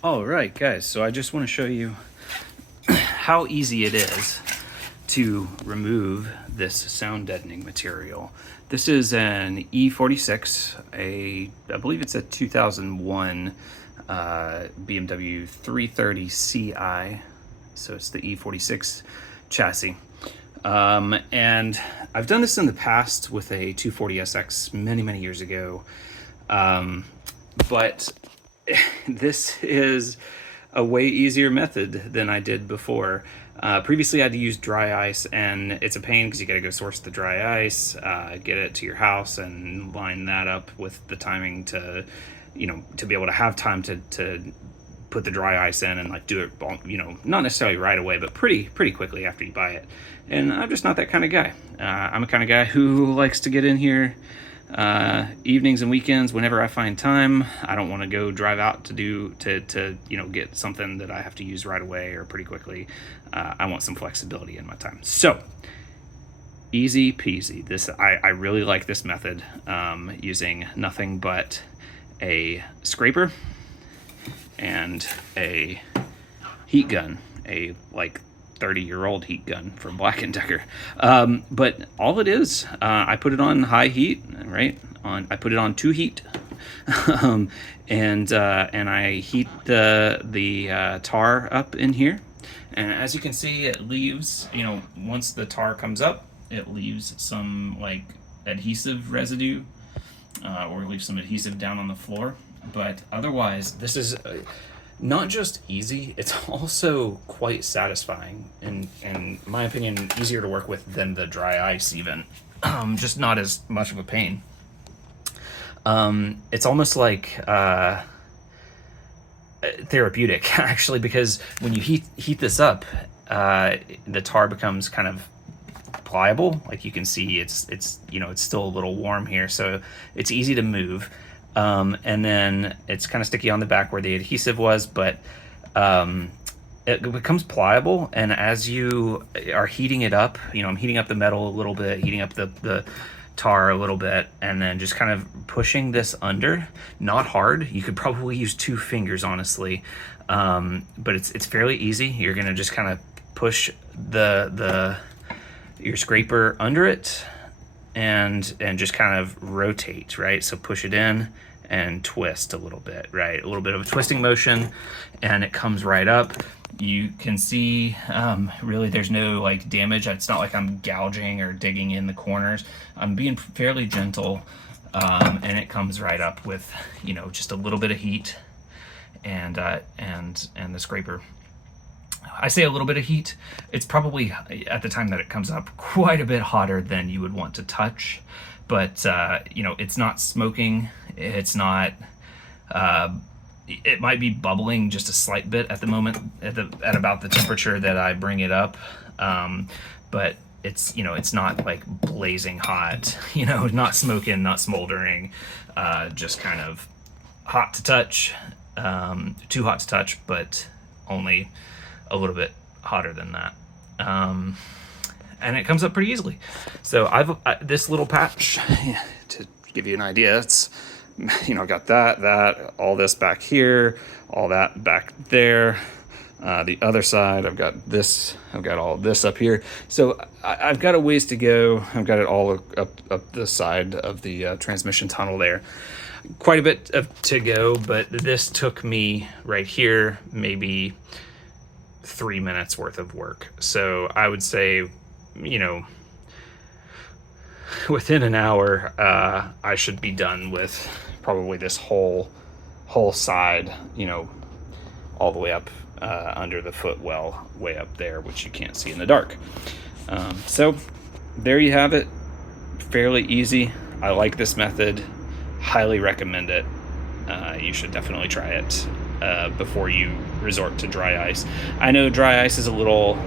All right, guys, so I just want to show you how easy it is to remove this sound deadening material. This is an E46, I believe it's a 2001 BMW 330 Ci, so it's the E46 chassis. And I've done this in the past with a 240SX many years ago, but this is a way easier method than I did before. Previously, I had to use dry ice, and it's a pain because you got to go source the dry ice, get it to your house, and line that up with the timing to, to be able to have time to put the dry ice in and like do it, not necessarily right away, but pretty quickly after you buy it. And I'm just not that kind of guy. I'm a kind of guy who likes to get in here evenings and weekends whenever I find time. I don't want to go drive out to get something that I have to use right away or pretty quickly. I want some flexibility in my time. So easy peasy. I really like this method, using nothing but a scraper and a heat gun, a like 30-year-old heat gun from Black & Decker. But all it is, I put it on high heat, right? I put it on 2 heat, and I heat the tar up in here. And as you can see, it leaves, once the tar comes up, it leaves some like adhesive residue, or leaves some adhesive down on the floor. But otherwise, this is not just easy, it's also quite satisfying, and in my opinion, easier to work with than the dry ice even. Just not as much of a pain. It's almost like therapeutic, actually, because when you heat this up, the tar becomes kind of pliable. Like you can see, it's still a little warm here, so it's easy to move. And then it's kind of sticky on the back where the adhesive was, but it becomes pliable. And as you are heating it up, I'm heating up the metal a little bit, heating up the tar a little bit, and then just kind of pushing this under. Not hard. You could probably use 2 fingers, honestly, but it's fairly easy. You're gonna just kind of push your scraper under it, and just kind of rotate, right? So push it in and twist a little bit, right? A little bit of a twisting motion, and it comes right up. You can see, really there's no like damage. It's not like I'm gouging or digging in the corners. I'm being fairly gentle, and it comes right up with, just a little bit of heat and the scraper. I say a little bit of heat. It's probably, at the time that it comes up, quite a bit hotter than you would want to touch. But, it's not smoking. It's not, it might be bubbling just a slight bit at the moment, at about the temperature that I bring it up. But it's not like blazing hot, not smoking, not smoldering, just kind of hot to touch, too hot to touch, but only a little bit hotter than that. And it comes up pretty easily. So this little patch, to give you an idea, it's, I got that, all this back here, all that back there. The other side, I've got all this up here. So I've got a ways to go. I've got it all up the side of the transmission tunnel there. Quite a bit to go, but this took me right here maybe 3 minutes worth of work. So I would say, within an hour, I should be done with probably this whole side, all the way up under the footwell, way up there, which you can't see in the dark. So there you have it. Fairly easy. I like this method. Highly recommend it. You should definitely try it before you resort to dry ice. I know dry ice is a little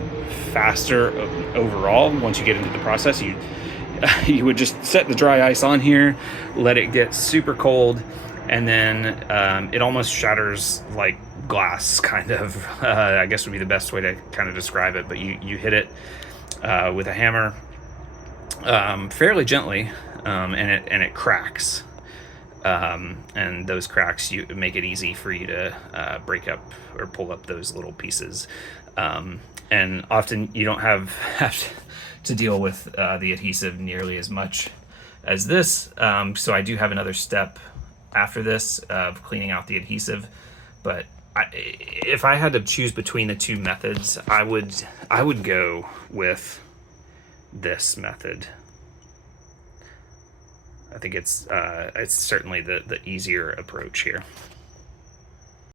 faster overall. Once you get into the process, you would just set the dry ice on here, let it get super cold, and then it almost shatters like glass, kind of. I guess would be the best way to kind of describe it. But you hit it with a hammer fairly gently, and it cracks. and those cracks you make it easy for you to break up or pull up those little pieces. And often you don't have to deal with the adhesive nearly as much as this. So I do have another step after this of cleaning out the adhesive, but if I had to choose between the two methods, I would go with this method. I think it's certainly the easier approach here.